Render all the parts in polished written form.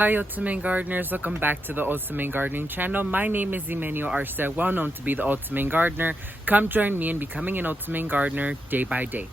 Hi Ultimate Gardeners, welcome back to the Ultimate Gardening channel. My name is Emmanuel Arce, well known to be the Ultimate Gardener. Come join me in becoming an Ultimate Gardener day by day.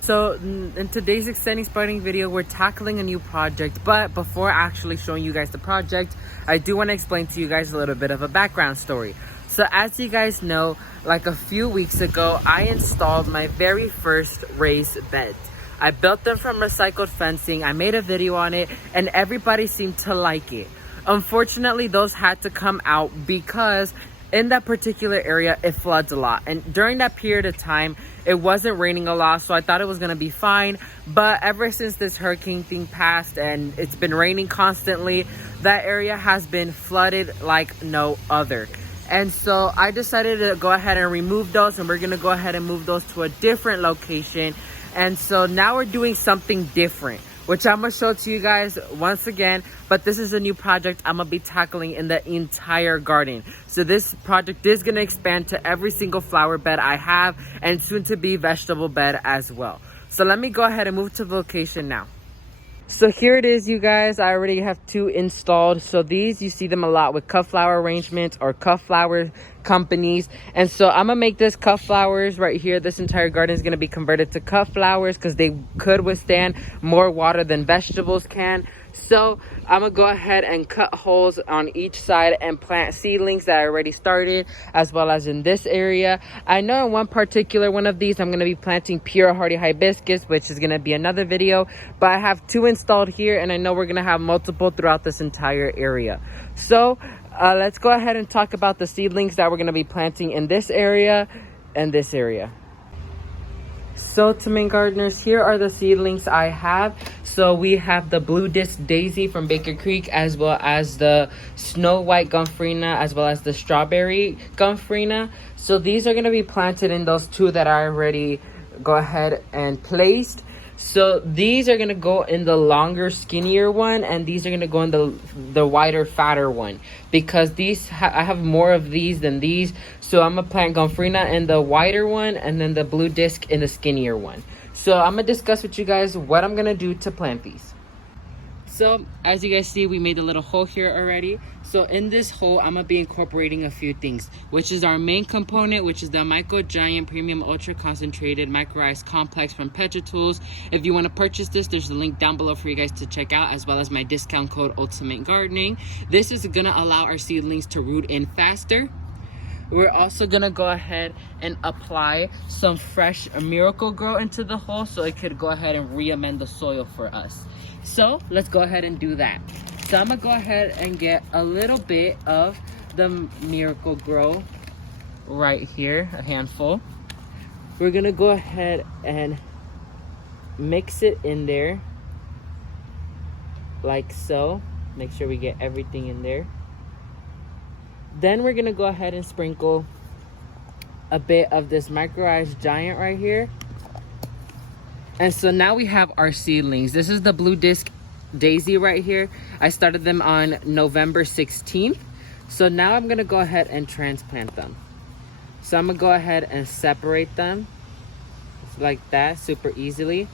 So in today's exciting spotting video, we're tackling a new project, but before actually showing you guys the project, I do want to explain to you guys a little bit of a background story. So as you guys know, like a few weeks ago, I installed my very first raised beds. I built them from recycled fencing. I made a video on it and everybody seemed to like it. Unfortunately, those had to come out because in that particular area, it floods a lot. And during that period of time, it wasn't raining a lot, so I thought it was gonna be fine. But ever since this hurricane thing passed and it's been raining constantly, that area has been flooded like no other. And so I decided to go ahead and remove those, and we're gonna go ahead and move those to a different location. And so now we're doing something different, which I'm gonna show to you guys once again, but this is a new project I'm gonna be tackling in the entire garden. So this project is gonna expand to every single flower bed I have and soon to be vegetable bed as well. So let me go ahead and move to the location now. So here it is, you guys. I already have two installed. So these, you see them a lot with Cutflower arrangements or Cutflower companies. And so I'm gonna make this Cutflowers right here. This entire garden is gonna be converted to Cutflowers because they could withstand more water than vegetables can. So I'm gonna go ahead and cut holes on each side and plant seedlings that I already started, as well as in this area. I know in one particular one of these, I'm gonna be planting pure hardy hibiscus, which is gonna be another video, but I have two installed here and I know we're gonna have multiple throughout this entire area. So let's go ahead and talk about the seedlings that we're gonna be planting in this area and this area. So to main gardeners, here are the seedlings I have. So we have the blue disc daisy from Baker Creek, as well as the snow white Gomphrena, as well as the strawberry Gomphrena. So these are going to be planted in those two that I already go ahead and placed. So these are going to go in the longer, skinnier one, and these are going to go in the wider, fatter one, because these I have more of these than these. So I'm gonna plant Gomphrena in the wider one and then the blue disc in the skinnier one. So I'm gonna discuss with you guys what I'm gonna do to plant these. So as you guys see, we made a little hole here already. So in this hole, I'm gonna be incorporating a few things, which is our main component, which is the Micro Giant Premium Ultra Concentrated Micro Ice Complex from Petra Tools. If you want to purchase this, there's a link down below for you guys to check out, as well as my discount code Ultimate Gardening. This is gonna allow our seedlings to root in faster. We're also gonna go ahead and apply some fresh Miracle Grow into the hole so it could go ahead and re-amend the soil for us. So let's go ahead and do that. So I'm gonna go ahead and get a little bit of the Miracle Grow right here, a handful. We're gonna go ahead and mix it in there like so. Make sure we get everything in there. Then we're gonna go ahead and sprinkle a bit of this Micro Ice Giant right here. And so now we have our seedlings. This is the blue disc daisy right here. I started them on November 16th. So now I'm gonna go ahead and transplant them. So I'm gonna go ahead and separate them like that, super easily.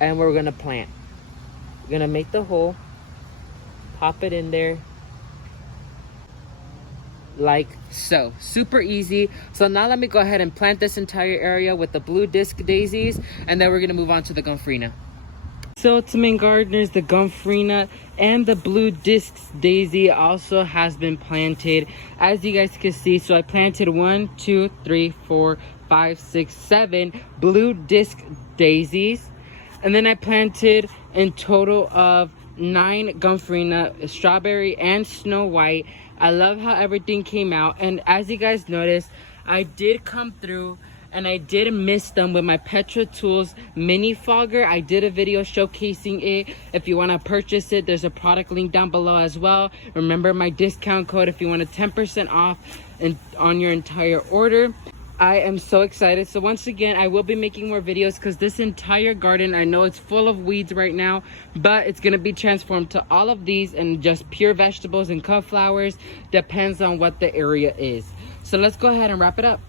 And we're gonna plant. We're gonna make the hole, pop it in there, like so. Super easy. So now let me go ahead and plant this entire area with the blue disc daisies, and then we're gonna move on to the Gomphrena. So to main gardeners, the Gomphrena and the blue disc daisy also has been planted, as you guys can see. So I planted 1, 2, 3, 4, 5, 6, 7 blue disc daisies, and then I planted in total of 9 Gomphrena, strawberry and snow white. I love how everything came out, and as you guys noticed, I did come through and I did mist them with my Petra Tools mini fogger. I did a video showcasing it. If you want to purchase it, there's a product link down below as well. Remember my discount code if you want a 10% off on your entire order. I am so excited. So once again, I will be making more videos because this entire garden, I know it's full of weeds right now, but it's going to be transformed to all of these and just pure vegetables and cut flowers. Depends on what the area is. So let's go ahead and wrap it up.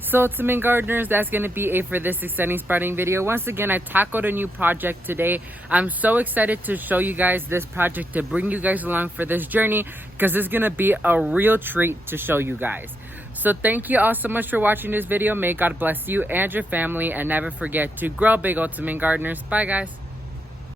So ultimate gardeners, that's going to be it for this exciting sprouting video. Once again, I tackled a new project today. I'm so excited to show you guys this project, to bring you guys along for this journey, because it's going to be a real treat to show you guys. So thank you all so much for watching this video. May God bless you and your family, and never forget to grow big, ultimate gardeners. Bye guys.